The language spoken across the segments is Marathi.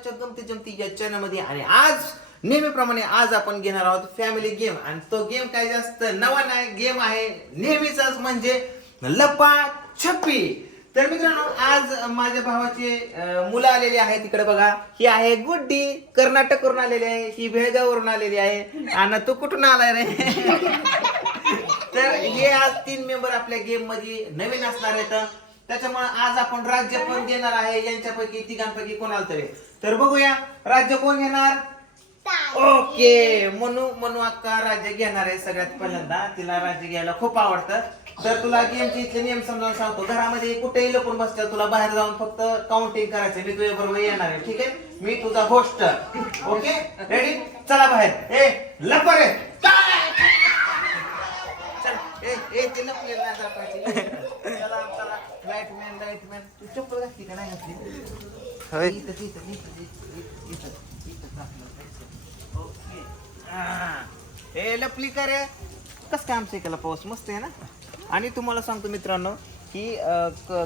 मित्रांच्या गमती जमती या चॅनलमध्ये. आणि आज नेहमीप्रमाणे आज आपण घेणार आहोत फॅमिली गेम आणि तो गेम काय जास्त नवा नाही गेम आहे नेहमीचाच म्हणजे लपा छप्पी. तर मित्रांनो आज माझ्या भावाचे मुलं आलेली आहेत तिकडे बघा. ही आहे गुड्डी कर्नाटक वरून आलेली आहे. ही बेळगाववरून आलेली आहे. आणि तू कुठून आलाय रे? तर हे आज तीन मेंबर आपल्या गेममध्ये नवीन असणार आहेत. त्याच्यामुळे आज आपण राज्य पण देणार आहे? यांच्यापैकी तिघांपैकी कोणाला तरी. तर बघूया राज्य कोण घेणार? ओके. मनू मनू अक्का राज्य घेणार आहे सगळ्यात पहिल्यांदा. तिला राज्य घ्यायला खूप आवडतं. तर तुला गेमचे इथले नियम समजावून सांगतो. घरामध्ये कुठेही लपून बसल्या तुला बाहेर जाऊन फक्त काउंटिंग करायचं. मी तुझ्या बरोबर येणार आहे ठीक आहे? मी तुझा होस्ट ओके? रेडी चला बाहेर. ए लपा चप्पल घातली का नाही घातली ए लपली का रे? कसं काय आमच्या इकडला पाऊस? मस्त आहे ना? आणि तुम्हाला सांगतो मित्रांनो की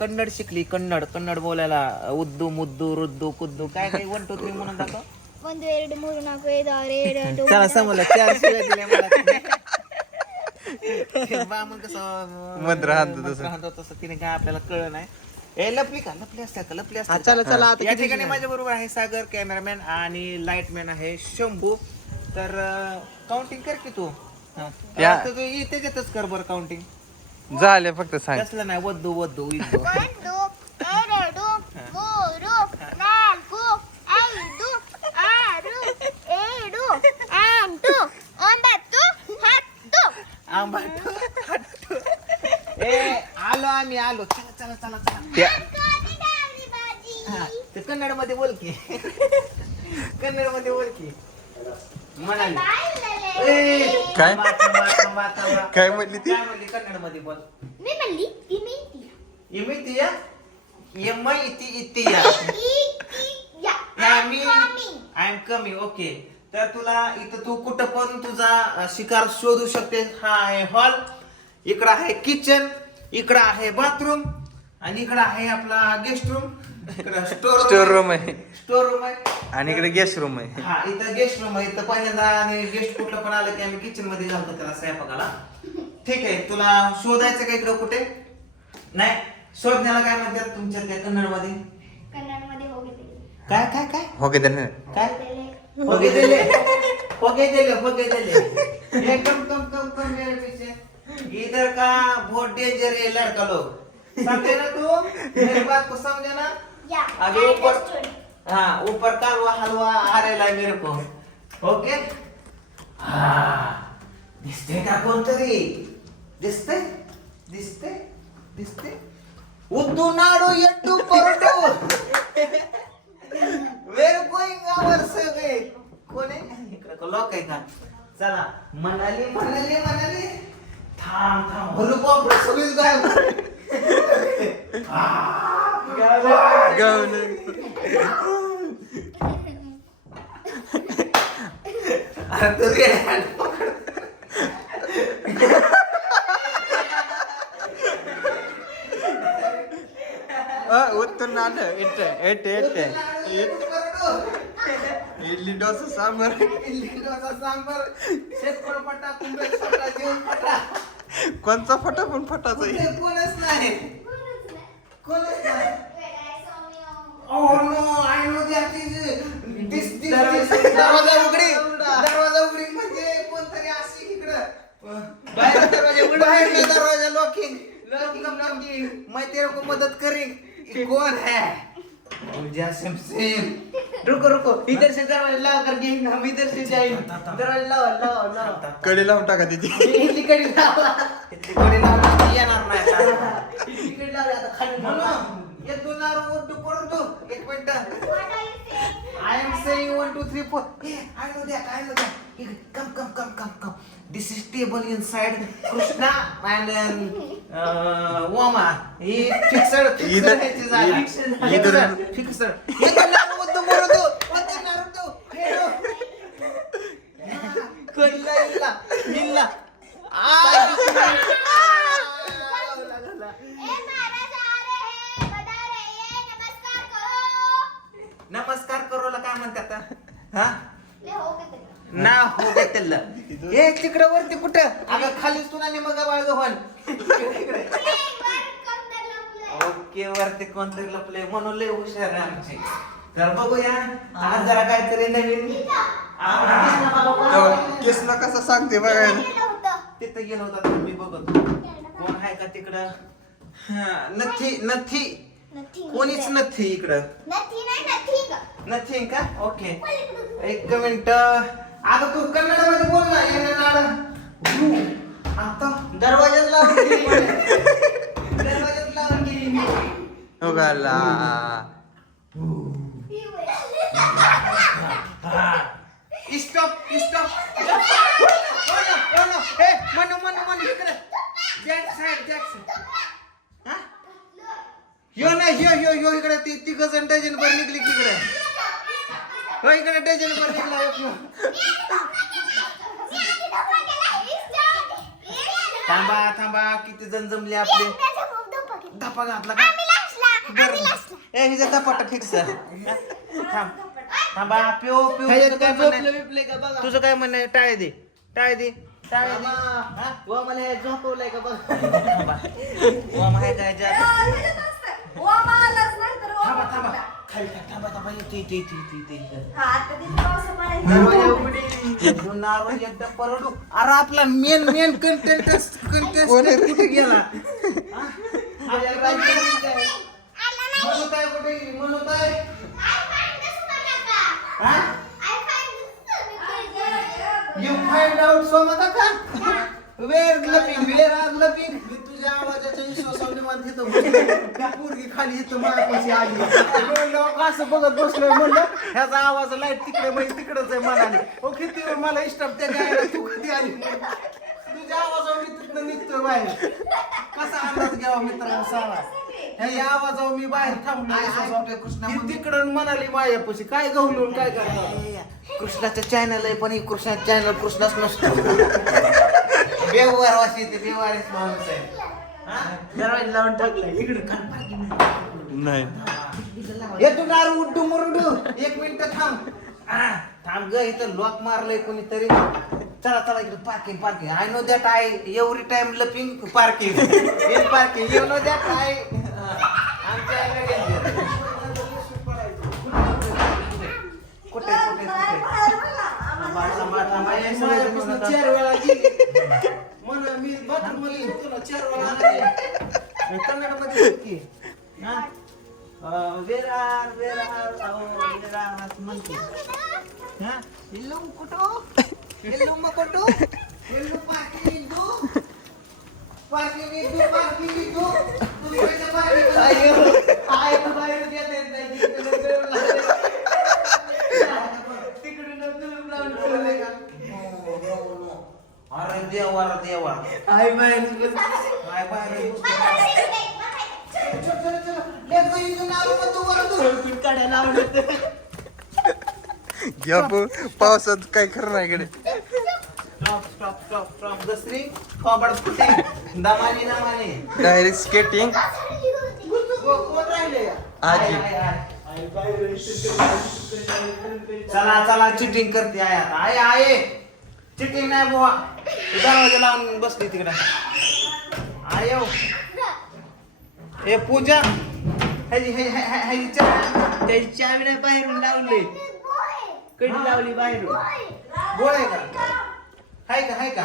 कन्नड शिकली कन्नड कन्नड बोलायला उद्दू मुद्दू रुद्दू कुद्दू काय काय वन टू थ्री म्हणून दाखव चला समजलं. चार शिवाय दिल्या मला बामण कसं मंत्र तसं. तिने काय आपल्याला कळलं नाही. ए लपली का लपली असते का लपली असते हा, चला, का? चला, आता या किती ठिकाणी जण? माझ्या बरोबर आहे सागर कॅमेरामॅन आणि लाईटमॅन आहे शंभू तर काउंटिंग कर की तू हा. या. तर तू इ- त्याच्यातच कर बरं काउंटिंग झाले फक्त सांग कसलं नाही वद्दू वद्दू इद्दू. ಒಂದು ಎರಡು ಮೂರು ನಾಲ್ಕು ಐದು ಆರು ಏಳು ಎಂಟು ಒಂಬತ್ತು ಹತ್ತು आंबाट ए आलो आम्ही आलो चला चला चला चला. हा ते कन्नडमध्ये बोल की. कन्नडमध्ये बोल की. म्हणाली. ए, काय? काय म्हणली ती? काय म्हणली? कन्नडमध्ये बोल. मी म्हणली ती इमितिया एम इतिया आय एम कमिंग ओके तर तुला इथं तू कुठं पण तुझा शिकार शोधू शकते हा आहे हॉल. इकडं आहे किचन इकडं आहे बाथरूम आणि इकडे आहे आपला गेस्ट रूम स्टोर रूम आहे. स्टोर रूम आहे. आणि इकडे गेस्ट रूम आहे. हा इथं गेस्ट रूम आहे. इथं पहिल्यांदा आणि गेस्ट कुठलं पण आलं की आम्ही किचनमध्ये घालतो त्याला स्वयंपाकाला. ठीक आहे तुला शोधायचं का इकडं कुठे? नाही शोधण्याला काय म्हणतात तुमच्या त्या कन्नडमध्ये काय काय काय? होगे दिले काय? होगे दिले होगे दिले होगे दिले हो कम कम कम कम इधर का बहुत डेंजर है लड़का लोग समझे ना तू? मेरी बात को समझे ना? या अभी ऊपर हाँ ऊपर का हलवा हलवा आ रहा है मेरे को. ओके? हाँ दिसते का कोणतरी? दिसते? दिसते? दिसते? उद्दू नाडू यट्टू परटू वेर गोईंग आवर सगळे कोण? आहे इकडे लोक आहे का? चला म्हणाली म्हणाली म्हणाली थांब थांब. हलू बाप सगळीच गायब. उत्तर आलं eight eight eight idli dosa sambar idli dosa sambar शेतकरी पटा कुंभे पटा जेवण पटा कोणचा फटा पण फटाचा कोणच नाही. कोणच नाही Oh no, I know that is this this this दरवाजा उघडी. दरवाजा उघडी. म्हणजे कोणतरी अशी इकडं. बाहेर दरवाजा उघड. बाहेर का दरवाजा लॉकिंग लॉकिंग मैं तेरे को मदद करें कौन है? मुझे सिम रुको रुको. इधर से दरवाजा ला करके हम इधर से जाएंगे दरवाजा लाओ लाओ लाओ. कडी लावून टाका तिची. इथली कडी लावा. इथली कडी लावा. नाही इथली कडी लावा आता खाली म्हणून येतो ना वन टू करून तू एक minute. I am saying one two three four I know that I know that come come come come come this is table inside Krishna and वमा ही फिक्सड इधर- इधर- फिक्सड तिकडे वरती कुठं? अगं खालीच तुला नाही मग बाळ गव्हाण ओके वरती कोणतरी लपले म्हणून लय हुशार आहे आमची. तर बघूया आज जरा काहीतरी नवीन. केसला कसं सांगते बघायला तिथं गेलो होता मी बघत. कोण आहे का तिकडं? हा, नथी नथी. कोणीच नथी इकडं? नथिंग का? ओके. एक मिनिट. आता तू कन्नडमध्ये बोल ना येणं नाड आता दरवाजात लावून गेली म्हणे. दरवाजात लावून गेली मी. हो गाला स्टॉप स्टॉप. हे मनो मनो मनो इकडे. ह्यो नाही ह्यो ह्यो ह्यो इकडे. ती तिघ जण डझन भर निघली की इकडे हो इकडे ह्यो. थांबा थांबा किती जण जमले आपले? धपा घातला का. ए हिचा धपाटा फिक्स थांब. थांबा पिओ पिओ तुझं काय म्हणणं आहे? तुझं काय म्हणणं आहे? टाळे दे. टाळे दे. टाळे दे. हा? मला झोपवलंय का बघ? थांबा. वा माहे काय जात थांबा थांबा खाली दरवाजा एकदा परवडू. अरे आपला मेन मेन कंटेंट कंटेंट कुठे गेला? हा? आपल्या बाईकमध्ये काय? म्हणत आहे कुठे म्हणत आहे हा? यू फाइंड आउट सोमता का वेर लपिंग वेर आर लपिंग मी आवाजाच्या विश्वासाने मानते तो त्या पोरगी खाली इथं माझ्यापाशी आली. म्हणलं, असं बघत बसलोय म्हणलं ह्याचा आवाज लाइट तिकडे म्हणजे तिकडेच आहे म्हणाले ओ किती वेळ मला इष्टप त्या गायला तू कधी आली. तुझ्या आवाजावर मी तिथनं निघतोय बाहेर. कसा अंदाज घ्यावा मित्रांनो सांगा. ह्या आवाजावर मी बाहेर थांबलो कृष्णा ही तिकडून म्हणाली माझ्यापाशी काय गहून काय करणार कृष्णाचं चॅनल आहे पण ही कृष्णाचं चॅनल कृष्णाच नसतो. बेवार वाशी येते बेवारीच माणूस आहे. हा? दरवाजा लावून टाकलाय. इकडे नाही. येतो नार उड्डू मुरडू. एक मिनिट थांब. आ, थांब ग इथं लॉक मारलंय कोणीतरी. चला चला इकडे parking parking I know that I every time लपिंग parking in parking you know that I माझ्यापासून चार वेळा गेली म्हणा मी बाथरूममध्ये गेलो, तुला चार वेळा आली. कन्नडमध्ये पण तू वर तू. काढायला आवडत घ्या पावसात काय खरं नाही इकडे डायरेक्ट स्केटिंग को- कोण राहिले आजी. चला चला चिटिंग करते आय. I I. चिटिंग नाही बुवा. दरवाजा लावून बसली तिकडे. आयो ए पूजा ह्याची ह्या- ह्या- ह्या- ह्याची चा- त्याची चावी नाही बाहेरून लावली. कधी लावली बाहेरून? गोळ आहे का? हाय का हाय का?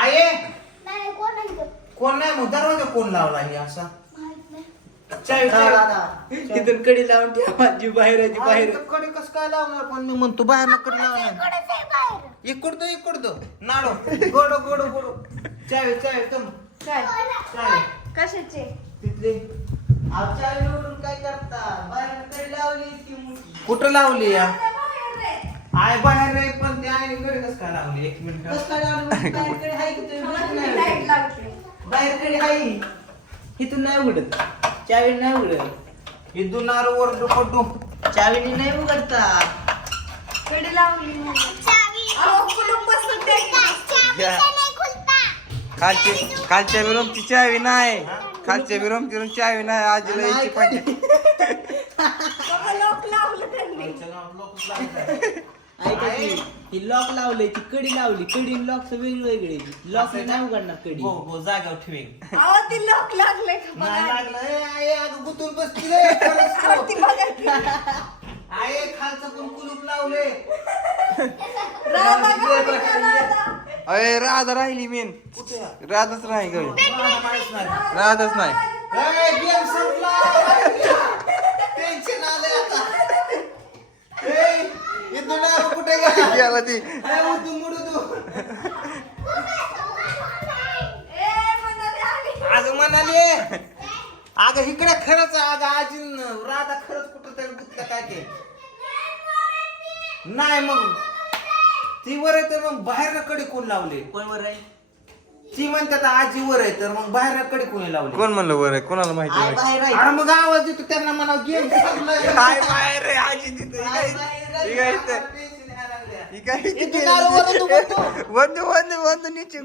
आये कोण नाही मग? दरवाजा कोण लावला हे असा? तिथून कडी लावून ठेवा. माझी बाहेर आहे ती बाहेर कडे कस काय लावणार? पण मी म्हणतो बाहेर नकडे लावणार. इकडतो इकडतो नाडो. गोडो गोडो गोडो. चावी चावी कम काय? चावी. कशाचे? तिथली. आमच्या निवडून काय करता? बाहेर कडी लावली ती मोठी कुठं लावली या? आय बाहेर नाही पण ते आहे कडे कस काय लावली? एक मिनिट. कसं काय लावली? आहे की तुम्ही? नाही? आहे. इथून नाही उघडत. चावी नाही उघडत. इथून नारो वर पडू चावीने नाही उघडता. कडी लावली अहो घ्या. खालचे खालच्या रूमची चावी नाही. खालच्या रूमची चावी नाही आजीला यायची पाहिजे लावलं ऐका की ही लॉक लावलंय ती कडी लावली. कडी लॉक वेगवेगळे लॉक नाही उघडणार कडी. हो हो जाग्यावर ठेवीन. अहो ती लोक लागले का नाही बघा. लागलं. ए, आहे अगं गुतून तो. आहे खालचं पण कुलूप लावले. राधा गावी. अरे राधा राहिली मेन. कुठे राधाच नाही गं. मला माहीत नाही. राधाच नाही. ए, गेम संपला. टेन्शन आलंय आता. ए, इथून आलो कुठे गेला? गेला ती. ए, आली. म्हणाली अगं इकडे खरंच अगं आजी राधा खरंच कुठं काय ते? नाही मग. ती वर आहे तर मग बाहेर कडे कोण लावले? कोण वर आहे? ती म्हणतात आजी वर आहे तर मग बाहेर कडे कोणी लावले? कोण म्हणलं बरं आहे? कोणाला माहिती नाही. बाहेर आहे. अरे मग आवाज येतो त्यांना म्हणा गेम काय बाहेर आहे? आजी तिथं ही काय- ही इथं? ही काय इथं निचे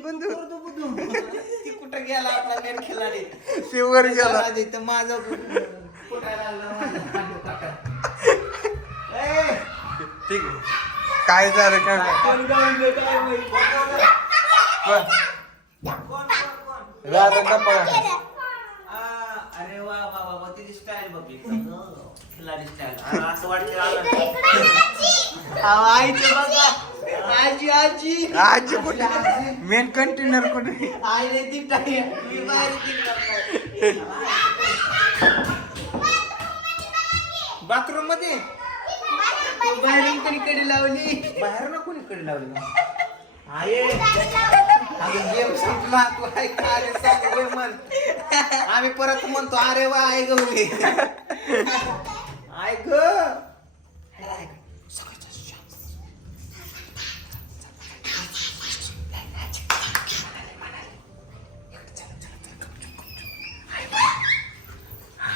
कुठं गेला आपला ते वर माझं लागलं ठीक काय झालं काय गप्पा अरे वा वा वा वा तिची स्टाईल बघ. एकदम. खिलाडी स्टाईल असं वाटतं अहो, आईचं बघा आजी आजी. आजी कुठे? मेन कंटेनर कुठे? आईने ती टाळी मी बाहेर ती बाथरूममध्ये? बाहेरून कोणी कडी लावली? बाहेर ना कोणी कडे लावली? आहे. अगं गेम संपला. तू काय काय सांग म्हण. आम्ही परत म्हणतो अरे वा आहे ग ग.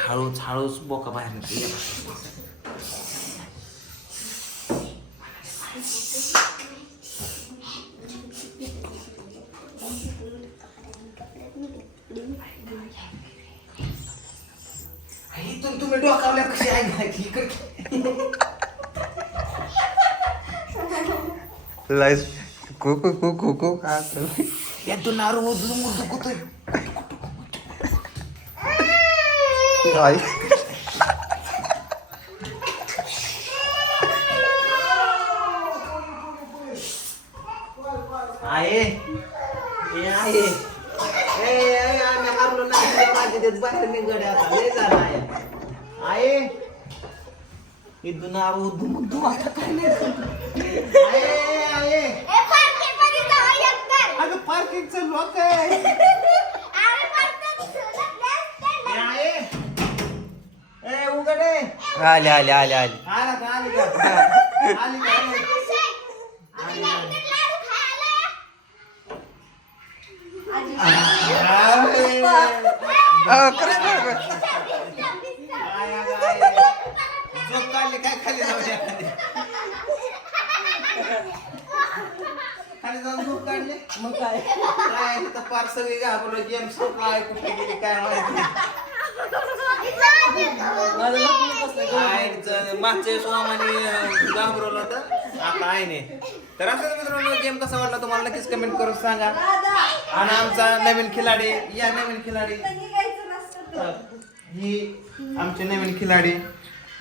हळूच हळूच बोका बाहेर लाईस. कुकू कुकू कुकू काय असतं? यातून नारू उधळून दुखतोय आई. आहे. हे आहे. ए, ए, आम्ही हारलो नाही. माझी देत बाहेर निघडे आता. लय झालं आहे. आहे. इथून उधळून तू आता काय नाही. एकतर. अगं पार्किंगचं लोक आहे. ए उघडे आले आले आले आले. आला का आली का? आली का? आली. आम्ही लाडू खायला. आहे. अहो, खरंच बरं बरं. काय अगं आहे? झोप काढली काय खाली जाऊ द्या. झोप काढली. मग काय? काय तर पार सगळी घाबरलो गेम संपला आहे कुठे गेली काय माहिती. माझं लग्न कसलं? आहे मागच्या घाबरवलं होतं. आता आहे नाही. तर असं मित्रांनो गेम कसा वाटला तुम्हाला नक्कीच कमेंट करून सांगा. आणि आमचा नवीन खिलाडी या नवीन खिलाडी. ही आमचे नवीन खिलाडी.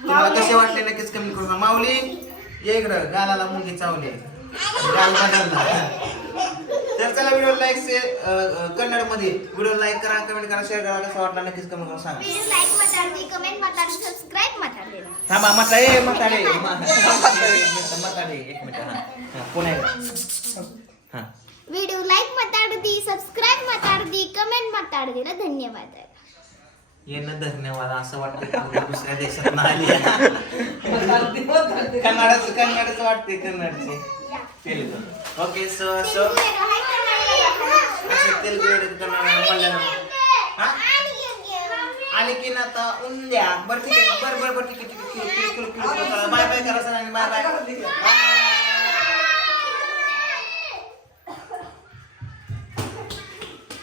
तुम्हाला कसे वाटले नक्कीच कमेंट करून. माऊली ये इकडं. गालाला मुंगी चावली. तर चला व्हिडिओ लाईक से कन्नडमध्ये व्हिडिओ लाईक करा कमेंट करा शेअर करा कसा वाटला नक्कीच कमेंट करून सांगा. लाईक मतारदी कमेंट मतारदी सबस्क्राइब मतारदी थांबा मतारे मतारे मतारे एक मिनिट हा पुन्हा हा. व्हिडिओ लाईक कमेंट धन्यवाद. येणं धन्यवाद असं वाटतं दुसऱ्या देशात कन्नडच वाटते कन्नडचे. तेलगू ओके सो सो असं तेलगू येतं कन्नड मल्याळम हा? आणि की ना आता उंद्या. बरं ठीक आहे. बरं बरं बरं ठीक आहे बाय बाय करा सगळ्यांनी बाय बाय.